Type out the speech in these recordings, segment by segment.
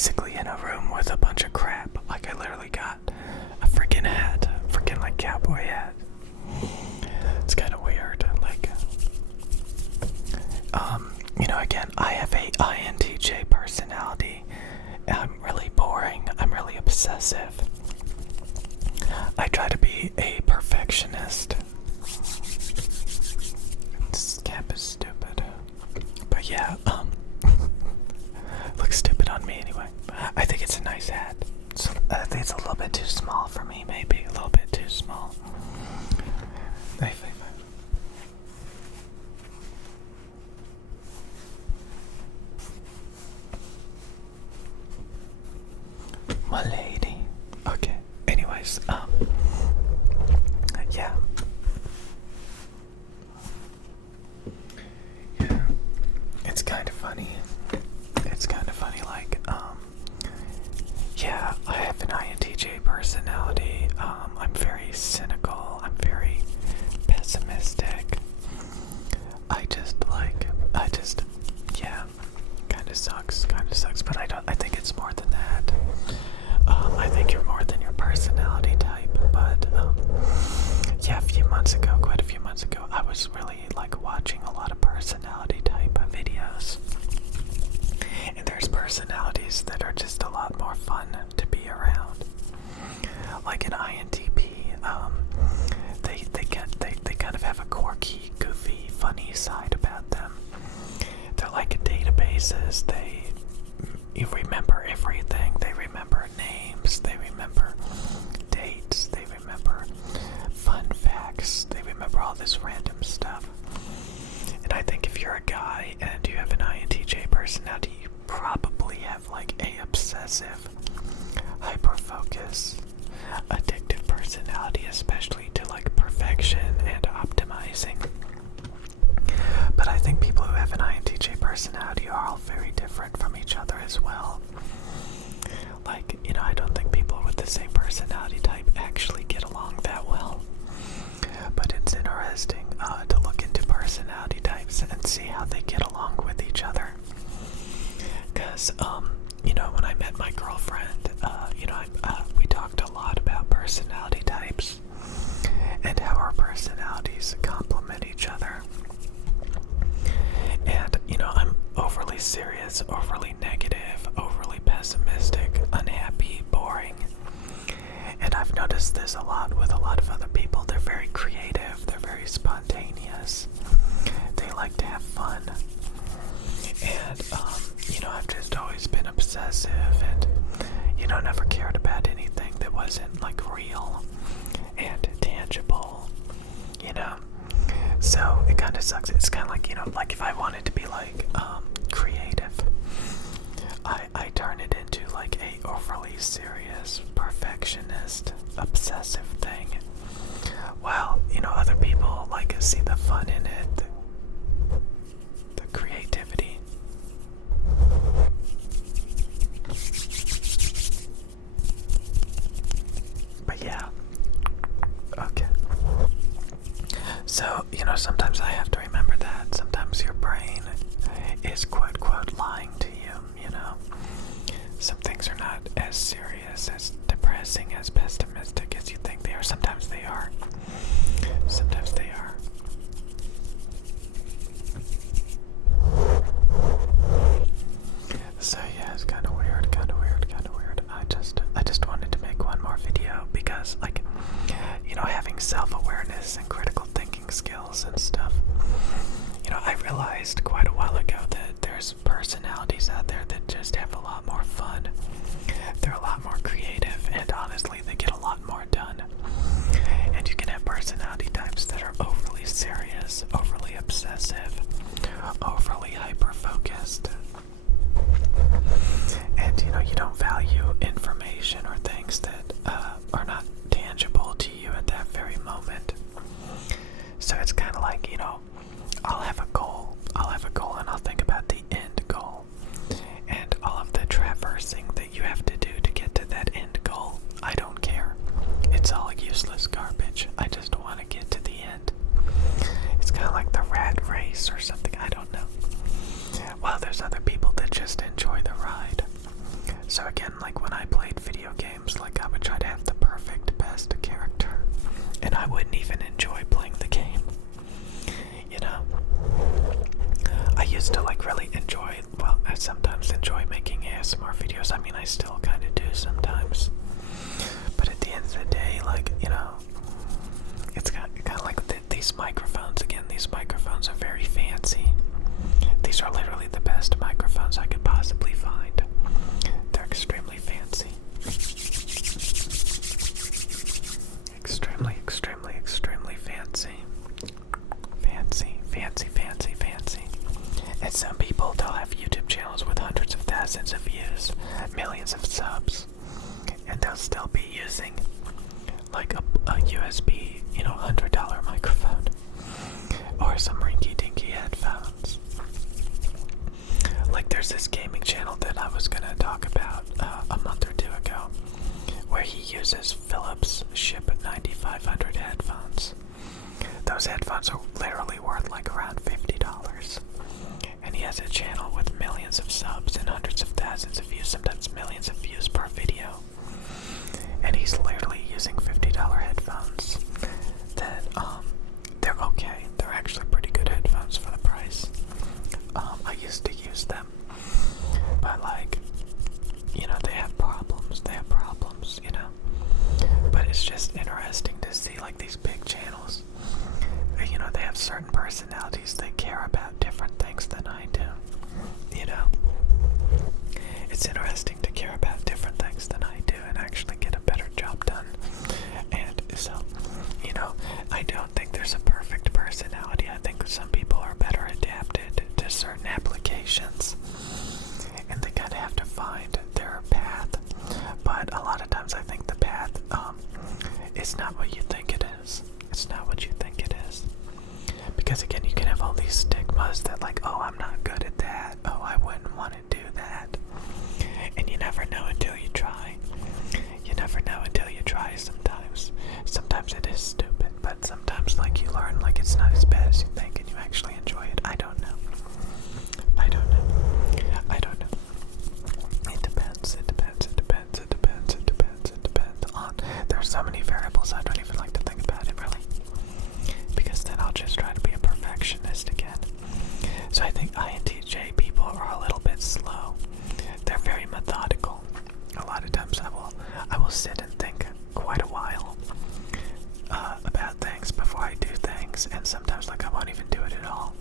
basically in a room with a bunch of crap. Like, I literally got a freaking hat, freaking like cowboy hat. It's kind of weird. Like, again, I have a INTJ personality. I'm really boring. I'm really obsessive. I try to be a perfectionist. This cap is stupid. But yeah, looks stupid on me anyway. I think it's a nice hat. I think it's a little bit too small for me, maybe. A little bit too small. My lady. Okay. Anyways, yeah. Yeah. It's kind of funny. It's kind of funny, like, yeah, I have an INTJ personality. I'm very cynical. I'm very pessimistic. Yeah, kind of sucks, but I think it's more than that. I think you're more than your personality type, but, yeah, quite a few months ago, I was really, like, watching a lot of personality type videos. And there's personalities that are just a lot more fun to be around. Like an INTP, they kind of have a quirky, goofy, funny side about them. They're like databases. They remember everything. They remember names. They remember dates. They remember fun facts. They remember all this random stuff. And I think if you're a guy and you have an INTJ personality, you probably have like a obsessive, hyperfocus, addictive personality, especially to like perfection and optimizing. But I think people who have an INTJ personality are all very different from each other as well. Like, I don't think people with the same personality type actually get along that well. But it's interesting to look into personality types and see how they get along with each other. Because, when I met my girlfriend, we talked a lot about personality types and how our personalities complement each other. And, I'm overly serious, overly negative, overly pessimistic, unhappy, boring. And I've noticed this a lot with a lot of other people. They're very creative, they're very spontaneous, they like to have fun. And, I've just always been obsessive and, never cared about anything that wasn't, like, real and tangible, So it kind of sucks. It's kind of like, like if I wanted to be, like, creative, I turn it into, like, a overly serious, perfectionist, obsessive thing. Well, other people, like, see the fun in it, the creativity. But yeah. Okay. So, sometimes I have to remember that. Sometimes your brain is quote, quote, lying to you, Some things are not as serious, as depressing, as pessimistic as you think they are. Sometimes they are. Sometimes they are. So yeah, it's kind of weird. I just wanted to make one more video because, like, having self-awareness and critical thinking skills and stuff. I realized quite a while ago that there's personalities out there that just have a lot more fun. They're a lot more creative, and honestly, they get a lot more done. And you can have personality types that are overly serious, overly obsessive, overly hyper-focused. And, you don't value information or things that are not tangible to you at that very moment. So it's kind of like, I'll have a goal and I'll think about the end goal and all of the traversing that you have to do to get to that end goal. I don't care. It's all useless garbage. I just want to get to the end. It's kind of like the rat race or something. I don't know. Well, there's other people that just enjoy the ride. So wouldn't even enjoy playing the game. You know? I used to like really enjoy, well, I sometimes enjoy making ASMR videos. I mean, I still kind of do sometimes. But at the end of the day, like, you know, it's kind of like these microphones. Again, these microphones are very fancy. These are literally the best microphones I could possibly find. They're extremely fancy. Extremely, extremely, extremely fancy. Fancy, fancy, fancy, fancy. And some people, they'll have YouTube channels with hundreds of thousands of views, millions of subs, and they'll still be using like a USB, you know, $100 microphone or some rinky-dinky headphones. Like there's this gaming channel that I was gonna talk about a month or two ago, where he uses Philips Ship 9500 headphones. Those headphones are literally worth like around $50. And he has a channel with millions of subs and hundreds of thousands of views, sometimes millions of views per video. And he's literally using $50 headphones that, they're okay. They're actually pretty good headphones for the price. I used to use them, but like, you know, they have problems, you know. But it's just interesting to see like these big channels, you know, they have certain personalities, they care about different things than I do, you know. It's interesting to care about different things than I do and actually get a better job done. And so, you know, I don't think there's a perfect personality. I think some people are better adapted to certain applications, and they kind of have to find their path. But a lot of times I think the path is not what you think it is. It's not what you think it is. Because again, you can have all these stigmas that like, oh, I'm not good at that. Oh, I wouldn't want to do that. And you never know until you try. You never know until you try sometimes. Sometimes it is stupid, but sometimes like you learn like it's not as bad as you think and you actually enjoy it. I don't know. I don't know. I don't know. It depends. It depends. It depends. It depends. It depends. It depends on. There's so many variables I don't even like to think about it really. Because then I'll just try to be a perfectionist again. So I think INTJ people are a little bit slow. They're very methodical. A lot of times I will sit and think quite a while about things before I do things, and sometimes like I won't even do it at all.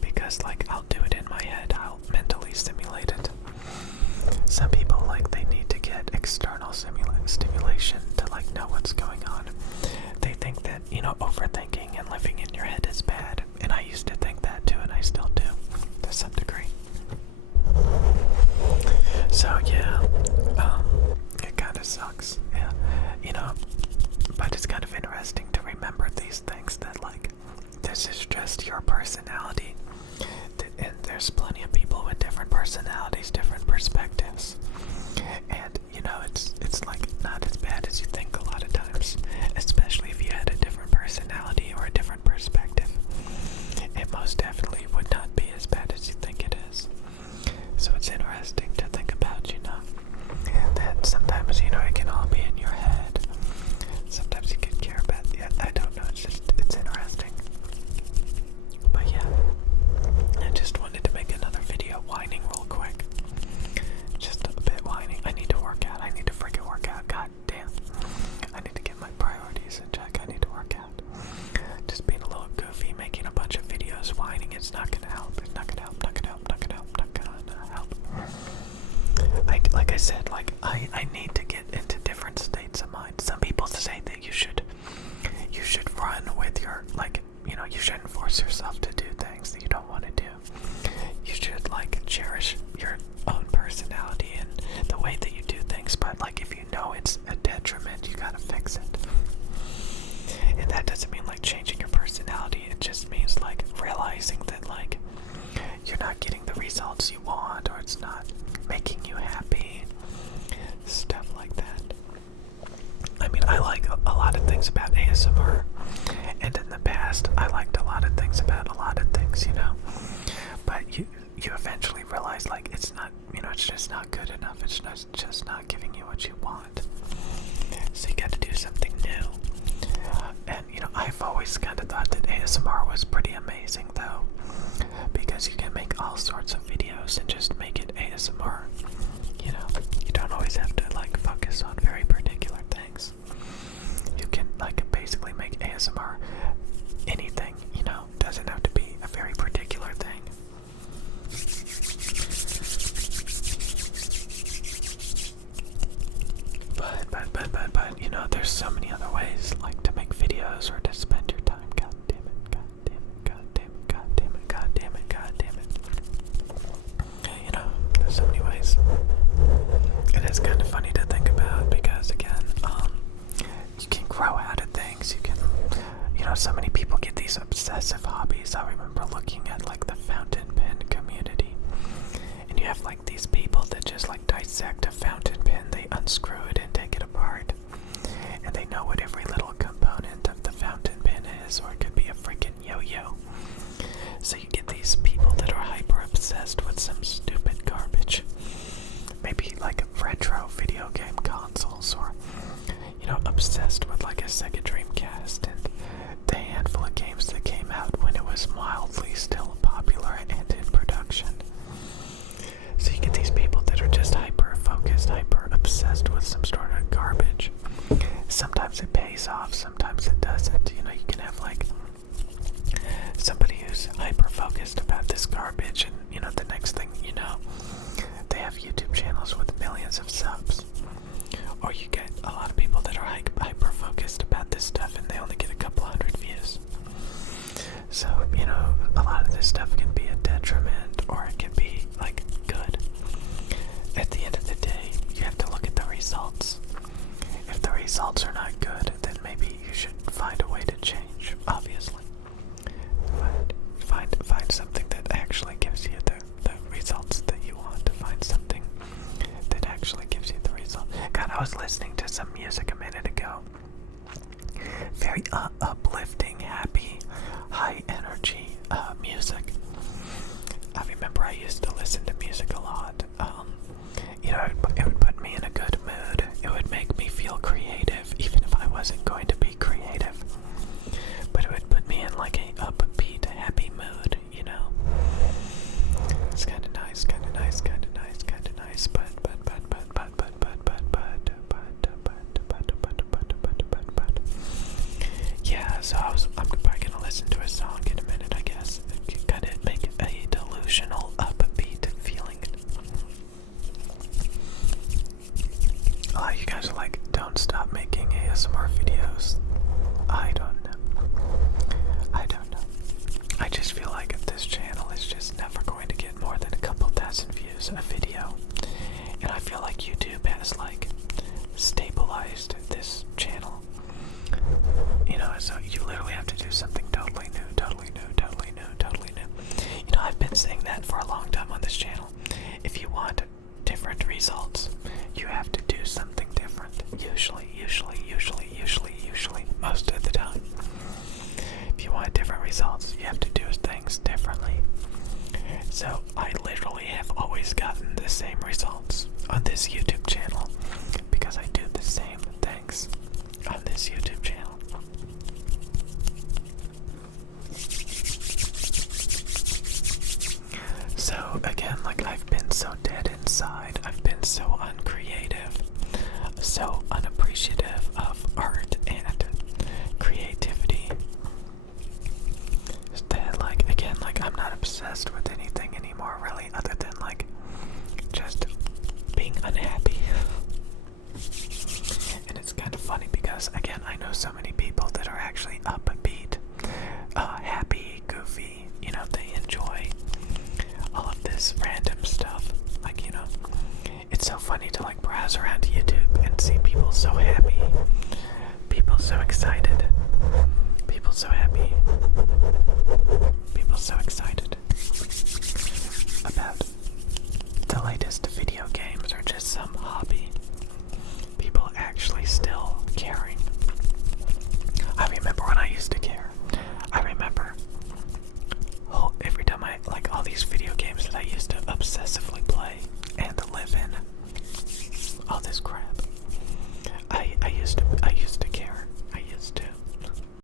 Because like I'll do it in my head, I'll mentally simulate it. Some people like they need to get external stimulation to like know what's going on. They think that, you know, overthinking and living in your head is bad, and I used to think that too, and I still do to some degree. So yeah, it kind of sucks, yeah, you know, but it's kind of interesting to remember these things that like, this is just your personality, and there's plenty of people with different personalities, different perspectives, and you know, it's like not as bad as you think a lot of times, especially if you had a different personality or a different perspective. It most definitely would not be as bad as you think it is. So it's interesting to think about, you know, that sometimes, you know, it can all be in your head. Sometimes you can care about, yeah, I don't know, it's interesting. But yeah, I just wanted to make another video whining real quick. Just a bit whining. I need to work out. I need to freaking work out. God damn. I need to get my priorities in check. I need to work out. Just being a little goofy, making a bunch of videos, whining, it's not gonna help. It's not gonna help, not gonna help, not gonna help, not gonna help. Like I said, like I need to get into different states of mind. Some people say that you should run with your, like, you know, you shouldn't force yourself to do things that you don't want to do. You should like cherish your own personality and the way that you do things, but like if you know it's a detriment, you gotta fix it. And that doesn't mean like changing your personality, it just means like realizing that like you're not getting the results you want, or it's not making you happy, stuff like that. I mean, I like a lot of things about ASMR, and in the past I liked a lot of things about a lot of things, you know, but you eventually realize like it's not, you know, it's just not good enough, it's just not giving you what you want, so you gotta do something new. And I've always kind of thought that ASMR was pretty amazing though, because you can make all sorts of videos and just make it ASMR. You don't always have to like focus on very particular things. You can like basically make ASMR anything, doesn't have to be a very particular thing. But there's so many other ways like to make videos or to spend your time. God damn it, god damn it, god damn it, god damn it, god damn it, god damn it. There's so many ways. It is kind of funny to think about because again, you can grow out of things. You can, so many people get these obsessive hobbies. I remember looking at like the fountain pen community, and you have like these people that just like dissect a fountain pen. They unscrew it and take it apart, and they know what every little component of the fountain pen is, or it could be a freaking yo-yo. So you get these people that are hyper obsessed with some stupid garbage. Maybe like retro video game consoles, or obsessed with like a Sega Dreamcast and the handful of games that came out when it was mildly still popular and in production. So you get these people that are just hyper focused, hyper obsessed with some sort of garbage. Sometimes it pays off, sometimes it doesn't. You can have like somebody who's hyper focused about this garbage, and the next thing you know, they have YouTube channels with millions of subs. Or you get a lot of people that are hyper focused about this stuff and they only get a couple hundred views. So, a lot of this stuff can be a detriment or it can be like good. At the end of the day, you have to look at the results. If the results are not good, then maybe you should find a way to change, obviously. But find something that actually gives you the results that you want. To find something that actually gives you the result. God, I was listening to some music a minute ago. Very uplifting, happy, high energy music. I remember I used to listen to music a lot. It would put me in a good mood. It would make me feel creative, even if I wasn't going to be creative. But it would put me in like a upbeat, happy mood, It's kind of nice, kind of nice, kind of nice, kind of nice, but. Yeah, so I'm probably gonna listen to a song in a minute, I guess. Kind of make a delusional, upbeat feeling. A lot of you guys are like, don't stop making ASMR videos. I don't know. I just feel like this channel is just never going to get more than a couple thousand views a video. And I feel like YouTube has like stabilized this channel. So you literally have to do something totally new. I've been saying that for a long time on this channel. If you want different results, you have to do something different. Usually, most of the time. If you want different results, you have to do things differently. So I literally have always gotten the same results on this YouTube channel because I do the same things on this YouTube channel. So again, like I've been so dead inside, I've been so uncreative, so unappreciative of art and creativity that like I'm not obsessed with anything anymore really, other than like just being unhappy. And it's kind of funny because again, I know so many people that are actually upbeat, happy, goofy, they enjoy all of this random stuff. Like, it's so funny to like browse around YouTube and see people so happy, people so excited, people so happy, people so excited about the latest video games or just some hobby. People actually still caring. I remember when I used to care. I remember every time I like all these video games that I used to obsessively play and live in. All this crap. I